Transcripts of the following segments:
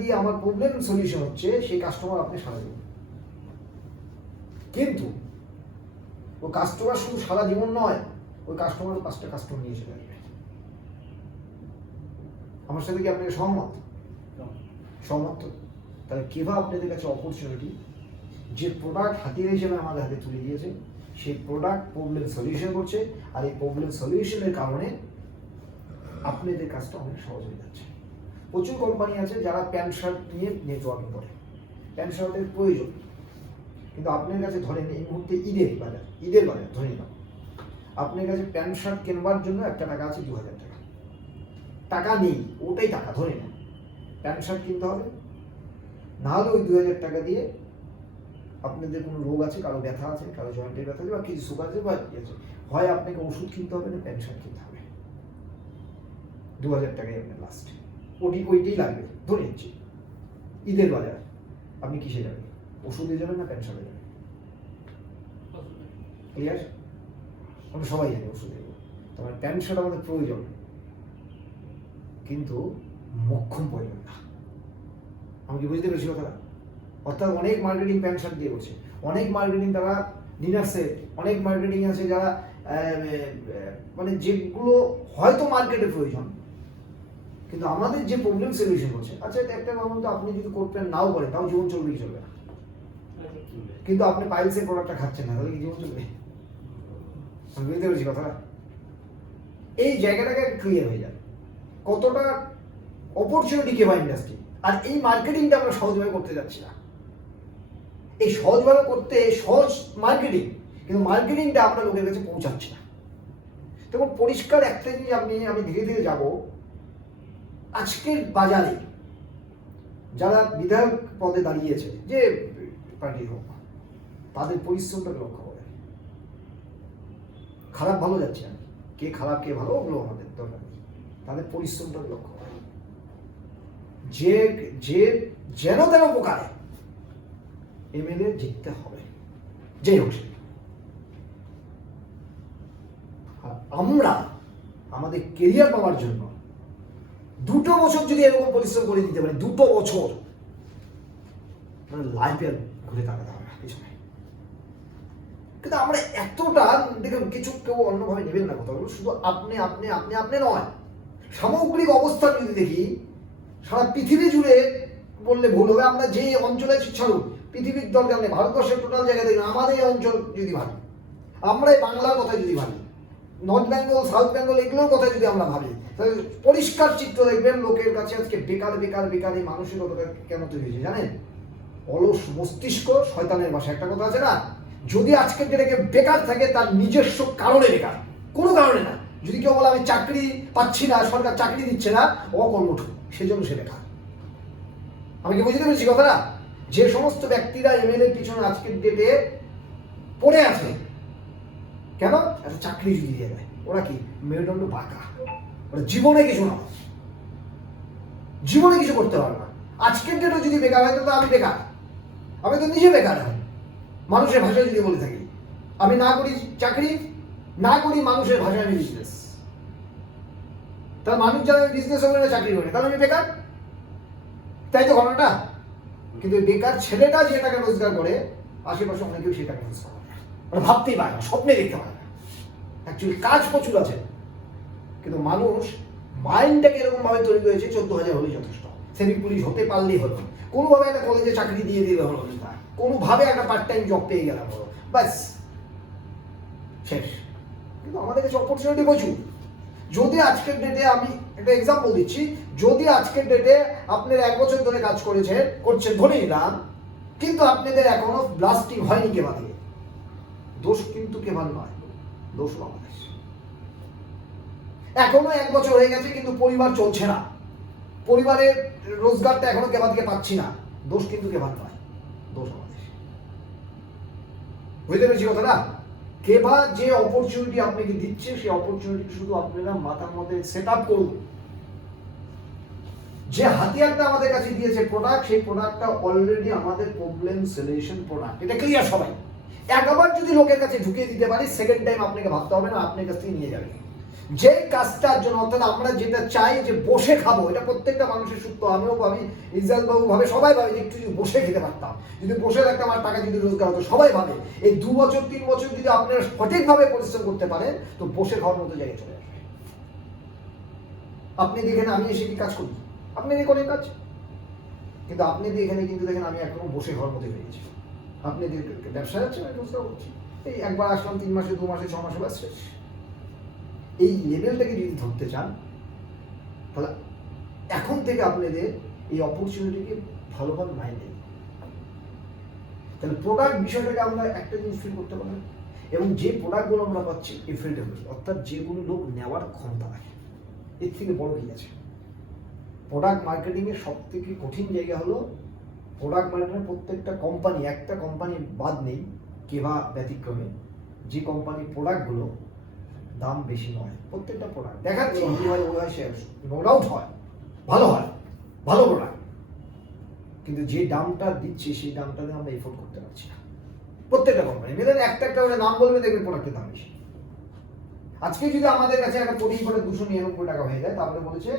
দিয়ে আমার problem solution হচ্ছে, সেই কাস্টমার আপনি সারা জীবন। কিন্তু ও কাস্টমার শুধু সারা জীবন নয়, ওই কাস্টমার 5টা কাস্টমার নিয়ে চলে আসবে। আমার সাথে কি আপনি সহমত? সহমত। তাহলে কিভাবে আপনাদের কাছে অপরচুনিটি, যে প্রোডাক্ট হাতিয়ার হিসেবে আমাদের হাতে তুলে দিয়েছে, সেই প্রোডাক্ট প্রবলেম সলিউশন করছে, আর এই প্রবলেম সলিউশনের কারণে আপনাদের কাজটা অনেক সহজ হয়ে যাচ্ছে। প্রচুর কোম্পানি আছে যারা প্যান্ট শার্ট নিয়ে নেটওয়ার্কিং করে, প্যান্ট শার্টের প্রয়োজন, কিন্তু আপনার কাছে ধরেন এই মুহূর্তে ঈদের বাজার ধরে নিলাম, আপনার কাছে প্যান্ট শার্ট কেনবার জন্য একটা টাকা আছে 2000 টাকা, টাকা নেই, ওটাই টাকা ধরে নেন, প্যান্ট শার্ট কিনতে হবে। নাহলে ওই 2000 টাকা দিয়ে আপনাদের কোনো রোগ আছে, কারো ব্যথা আছে, কারো জয়েন্টের ব্যথা আছে, বা কিছু সুগার আছে, বা আছে, হয় আপনাকে ওষুধ কিনতে হবে না প্যান্ট শার্ট কিনতে হবে। 2000 টাকাই আপনার লাস্ট, ওইটাই লাগবে ধরে নিচ্ছি। ঈদের বাজার আপনি কিসে যাবেন? ওষুধে যাবেন না প্যান্ট শার্টে যাবেন? ক্লিয়ার? আমরা সবাই জানি ওষুধে যাবো। তোমার প্যান্ট শার্ট আমাদের প্রয়োজন, কিন্তু মোক্ষম প্রয়োজন না। আমি কি বুঝতে পেরেছি কথাটা? অর্থাৎ অনেক মার্কেটিং প্যান্ট শার্ট দিয়ে করছে, অনেক মার্কেটিং তারা ডিনার সেট, অনেক মার্কেটিং আছে যারা মানে যেগুলো হয়তো মার্কেটে প্রয়োজন, কিন্তু আমাদের যে প্রবলেম সলিউশন করছে। আচ্ছা, একটা ভাবুন তো, আপনি যদি কোট প্যান্ট নাও করেন তাও জীবন চলবে কি চলবে না? কিন্তু আপনি পাইলসের প্রোডাক্টটা খাচ্ছেন না, তাহলে কি জীবন চলবে? আমি বুঝতে পেরেছি কথাটা? এই জায়গাটাকে ক্লিয়ার হয়ে যায় কতটা অপরচুনিটি কেবা ইন্ডাস্ট্রি। আর এই মার্কেটিংটা আমরা সহজভাবে করতে যাচ্ছি না। এই সহজভাবে করতে সহজ মার্কেটিং, কিন্তু মার্কেটিংটা আমরা লোকের কাছে পৌঁছাচ্ছি না। তখন পরিষ্কার একটা জিনিস আমি ধীরে ধীরে যাব, আজকের বাজারে যারা বিধায়ক পদে দাঁড়িয়েছে, যে পার্টি হোক, তাদের পরিশ্রমটাকে লক্ষ্য করে। খারাপ ভালো যাচ্ছে না, কে খারাপ কে ভালো ওগুলো আমাদের দরকার নেই, তাদের পরিশ্রমটাকে লক্ষ্য করে। যে যে যেন তেন প্রকারে এমএলএ জিততে হবে, যেই হোক। আমরা আমাদের কেরিয়ার পাওয়ার জন্য 2 বছর যদি এরকম পরিশ্রম করে দিতে পারি, 2 বছর, মানে লাইফে ঘুরে তাকাতে হবে পিছনে। কিন্তু আমরা এতটা দেখুন, কিছু কেউ অন্যভাবে নেবেন না কথাগুলো, শুধু আপনি আপনি আপনি আপনি নয়, সামগ্রিক অবস্থা যদি দেখি সারা পৃথিবী জুড়ে বললে ভুল হবে। আমরা যে অঞ্চলে ছাড়ুন, পৃথিবীর দরকার নেই, ভারতবর্ষের টোটাল জায়গা দেখুন, আমাদের এই অঞ্চল যদি ভাবি, আমরা এই বাংলার কথা যদি ভাবি, নর্থ বেঙ্গল, সাউথ বেঙ্গল, এগুলোর কথা যদি আমরা ভাবি, তাহলে পরিষ্কার চিত্র দেখবেন লোকের কাছে আজকে বেকার বেকার বেকার এই মানসিকতাটা কেন তৈরি হয়েছে জানেন? অলস মস্তিষ্ক, শয়তানের ভাষা একটা কথা আছে না, যদি আজকের দিনে কেউ বেকার থাকে তার নিজস্ব কারণে বেকার, কোনো কারণে না। যদি কেউ বলে আমি চাকরি পাচ্ছি না, সরকার চাকরি দিচ্ছে না, অকর্মঠ, সেজন্য সে বেকার। আমি কি বুঝতে পেরেছি কথাটা? যে সমস্ত ব্যক্তিরা এমএলএর পিছনে আজকের ডেটে পড়ে আছে, কেন? একটা চাকরি যদি দিয়ে দেয়, ওরা কি মেরুদণ্ড বাঁকা, ওরা জীবনে কিছু না, জীবনে কিছু করতে পারবে না। আজকের ডেটে যদি বেকার হয়, তো আমি বেকার, আমি তো নিজে বেকার হয়। মানুষের ভাষায় যদি বলে থাকি, আমি না করি চাকরি, না করি মানুষের ভাষায় আমি বিজনেস, তার মানুষ যারা বিজনেস হবে না, চাকরি করে, তাহলে আমি বেকার, তাই তো ঘটনাটা। কিন্তু বেকার ছেলেটা যে টাকা রোজগার করে, আশেপাশে অনেকেও সেই টাকা রোজগার করে না, ওরা ভাবতেই পারে না, স্বপ্নে দেখতে পারে না। অ্যাকচুয়ালি কাজ প্রচুর আছে, কিন্তু মানুষ মাইন্ডটাকে এরকম ভাবে তৈরি হয়েছে 14,000 হলেই যথেষ্ট, সিভিক পুলিশ হতে পারলেই হলো, কোনোভাবে একটা কলেজে চাকরি দিয়ে দিলে হলো, কোনোভাবে একটা পার্ট টাইম জব পেয়ে গেলাম হলো, ব্যাস শেষ। কিন্তু আমাদের কাছে অপরচুনিটি প্রচুর। যদি আজকের ডেটে, আমি একটা এক্সাম্পল দিচ্ছি, যদি আজকের ডেটে আপনার 1 বছর ধরে কাজ করছেন ধরে নিলাম, কিন্তু আপনাদের এখনো ব্লাস্টিং হয়নি কেবাদে, দোষ কিন্তু কেবল নয়, দোষ বাংলাদেশ। এখনো 1 বছর হয়ে গেছে কিন্তু পরিবার চলছে না, পরিবারের রোজগারটা এখনো কেবা থেকে পাচ্ছি না, দোষ কিন্তু কেবল নয়, দোষ বাংলাদেশ। বুঝতে পেরেছি কথাটা? কেবা যে অপরচুনিটি আপনাকে দিচ্ছে, সেই অপরচুনিটি শুধু আপনারা মাথার মধ্যে সেট আপ করুন। যে হাতিয়ারটা আমাদের কাছে দিয়েছে প্রোডাক্ট, সেই প্রোডাক্টটা অলরেডি আমাদের প্রবলেম সলিউশন প্রোডাক্ট, এটা ক্লিয়ার সবাই। একবার যদি লোকের কাছে ঢুকিয়ে দিতে পারি, সেকেন্ড টাইম আপনাকে ভাবতে হবে না, আপনার কাছ থেকে নিয়ে যাবে। যে কাজটার জন্য, অর্থাৎ আমরা যেটা চাই যে বসে খাবো, এটা প্রত্যেকটা মানুষের সুপ্ত, আমিও ভাবি, ইজাল বাবু ভাবে, সবাই ভাবে যে একটু যদি বসে খেতে পারতাম, যদি বসে থাকতাম আর টাকা যদি রোজগার হতো, সবাই ভাবে এই 2 বছর 3 বছর যদি আপনারা সঠিকভাবে পরিশ্রম করতে পারেন তো বসে খাওয়ার মতো জায়গায় চলে আসবে। আপনি দেখেন আমি এসে কি কাজ করি, আপনি করেন কাজ, কিন্তু আপনি এখানে কিন্তু দেখেন আমি এখনো বসে খাওয়ার মতো হয়ে গেছি। আপনি ব্যবসা যাচ্ছে আমি রোজগার করছি, এই একবার আসলাম 3 মাসে 2 মাসে 6 মাসে বাস শেষ। এই লেভেলটাকে যদি ধরতে চান তাহলে এখন থেকে আপনাদের এই অপরচুনিটিকে ভালোভাবে মাইন্ড দিন। তাহলে প্রোডাক্ট বিষয়টাকে আমরা একটা জিনিস ফিল করতে পারলাম, এবং যে প্রোডাক্টগুলো আমরা পাচ্ছি এফোর্ডেবল, অর্থাৎ যেগুলো লোক নেওয়ার ক্ষমতা রাখে, এর থেকে বড় কি আছে? প্রোডাক্ট মার্কেটিং এর সব থেকে কঠিন জায়গা হলো প্রোডাক্ট মার্কেটিং। প্রত্যেকটা কোম্পানি, একটা কোম্পানি বাদ নেই কেবা ব্যতিক্রমে, যে কোম্পানির প্রোডাক্টগুলো দাম বেশি নয়, প্রত্যেকটা প্রোডাক্ট দেখাচ্ছে নো ডাউট হয়, ভালো হয়, ভালো প্রোডাক্ট, কিন্তু যে দামটা দিচ্ছে সেই দামটাতে আমরা এফোর্ড করতে পারছি না। প্রত্যেকটা কোম্পানি মেলেন একটা করে নাম বলবে, দেখবেন প্রোডাক্টের দাম বেশি। আজকে যদি আমাদের কাছে একটা কোটি করে 299 টাকা হয়ে যায়, তাহলে বলেছে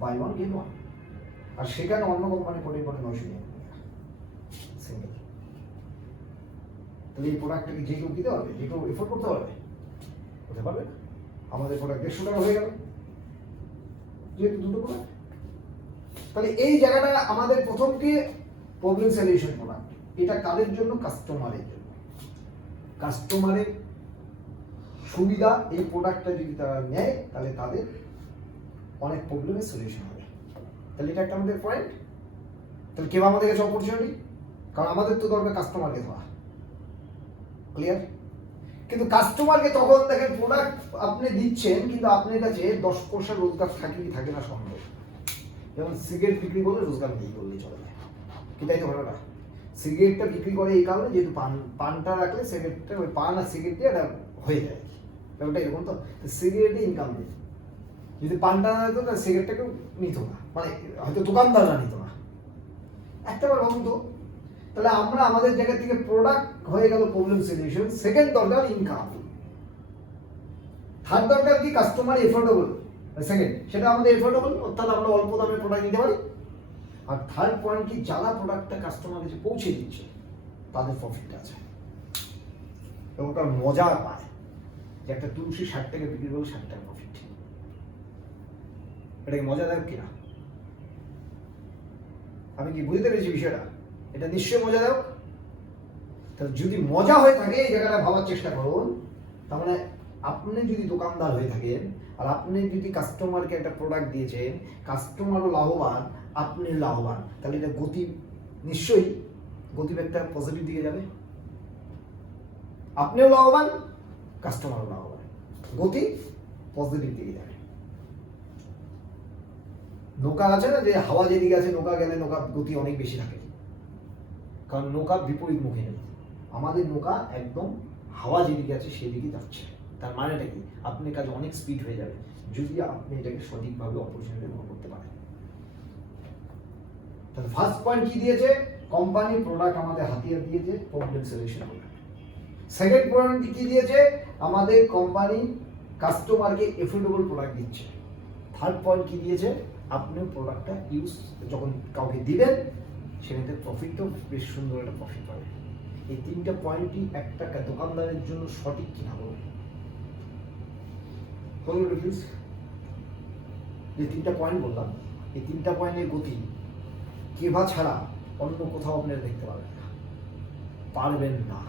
বাই ওয়ান গেট ওয়ান, আর সেখানে অন্য কোম্পানি কোটি করে 999 সিঙ্গেল। তাহলে এই প্রোডাক্টটাকে যে কেউ দিতে পারবে, যে কেউ এফোর্ড করতে পারবে? হতে পারবে না। আমাদের প্রোডাক্ট 150 টাকা হয়ে গেল, যেহেতু দুটো প্রোডাক্ট। তাহলে এই জায়গাটা আমাদের প্রথম কি প্রবলেম সলিউশন প্রোডাক্ট, এটা কাদের জন্য? কাস্টমারের জন্য। কাস্টমারের সুবিধা, এই প্রোডাক্টটা যদি তারা নেয় তাহলে তাদের অনেক প্রবলেমের সলিউশন হবে। তাহলে এটা একটা আমাদের পয়েন্ট। তাহলে কেউ আমাদের কাছে অপরচুনিটি, কারণ আমাদের তো দরকার কাস্টমারকে ধরা, ক্লিয়ার? কিন্তু কাস্টমারকে তখন দেখেন প্রোডাক্ট আপনি দিচ্ছেন, কিন্তু আপনার কাছে 10 পয়সা রোজগার থাকে কি থাকে না সন্দেহ। যেমন সিগারেট বিক্রি করলে রোজগার নেই বললেই চলে যায়, কি তাই তো ঘটনা? সিগারেটটা বিক্রি করে এই কারণে, যেহেতু পানটা রাখলে সিগারেটটা, ওই পান আর সিগারেট দিয়ে এটা হয়ে যায়, ব্যাপারটা এরকম। তো সিগারেটে ইনকাম নেই, যদি পানটা না দিত না সিগারেটটাকেও নিত না, মানে হয়তো দোকানদাররা নিত না। একটা বার ভাবুন তো, তাহলে আমরা আমাদের জায়গা থেকে প্রোডাক্ট হয়ে গেল প্রবলেম সলিউশন, সেকেন্ড দরকার ইনকাম, থার্ড দরকার কি কাস্টমার এফোর্ডেবল, সেকেন্ড সেটা আমাদের এফোর্ডেবল, অর্থাৎ আমরা অল্প দামে প্রোডাক্ট দিতে পারি। আর থার্ড পয়েন্ট কি, যারা প্রোডাক্টটা কাস্টমার কাছে পৌঁছে দিচ্ছে তাদের প্রফিটটা আছে, এবং ওটা মজা পায় যে একটা তুলসী 60 টাকা বিক্রি করলে 60 টাকা প্রফিট। এটাকে মজাদায়ক কিনা? আমি কি বুঝতে পেরেছি বিষয়টা? এটা নিশ্চয়ই মজাদায়ক। তাহলে যদি মজা হয়ে থাকে, এই জায়গাটা ভাবার চেষ্টা করুন। তার মানে আপনি যদি দোকানদার হয়ে থাকেন আর আপনি যদি কাস্টমারকে একটা প্রোডাক্ট দিয়েছেন, কাস্টমারও লাভবান, আপনি লাভবান, তাহলে এটা গতি নিশ্চয়ই একটা পজিটিভ দিকে যাবে। আপনিও লাভবান, কাস্টমারও লাভবান, গতি পজিটিভ দিকে যাবে। নৌকা আছে না, যে হাওয়া যেদিকে আছে নৌকা গেলে নৌকা গতি অনেক বেশি থাকে, কারণ নৌকা বিপরীত মুখে নেই। আমাদের নৌকা একদম হাওয়া যেদিকে আছে সেদিকে যাচ্ছে। তার মানেটা কি? আপনার কাজ অনেক স্পিড হয়ে যাবে যদি আপনি এটাকে সঠিকভাবে অপরচুনিটি ব্যবহার করতে পারেন। তাহলে ফার্স্ট পয়েন্ট কি দিয়েছে? কোম্পানি প্রোডাক্ট আমাদের হাতিয়ার দিয়েছে প্রবলেম সলিউশন করে। সেকেন্ড পয়েন্ট কি দিয়েছে? আমাদের কোম্পানি কাস্টমারকে এফোর্ডেবল প্রোডাক্ট দিচ্ছে। থার্ড পয়েন্ট কি দিয়েছে? আপনি প্রোডাক্টটা ইউজ যখন কাউকে দিবেন সেখানে প্রফিটও বেশ সুন্দর একটা প্রফিট পাবে। এই তিনটা পয়েন্টই একটা দোকানদারের জন্য সঠিক কিনা বলুন। যে তিনটা পয়েন্ট বললাম, এই তিনটা পয়েন্টের গতি কেভা ছাড়া অন্য কোথাও আপনারা দেখতে পাবেন না, পারবেন না।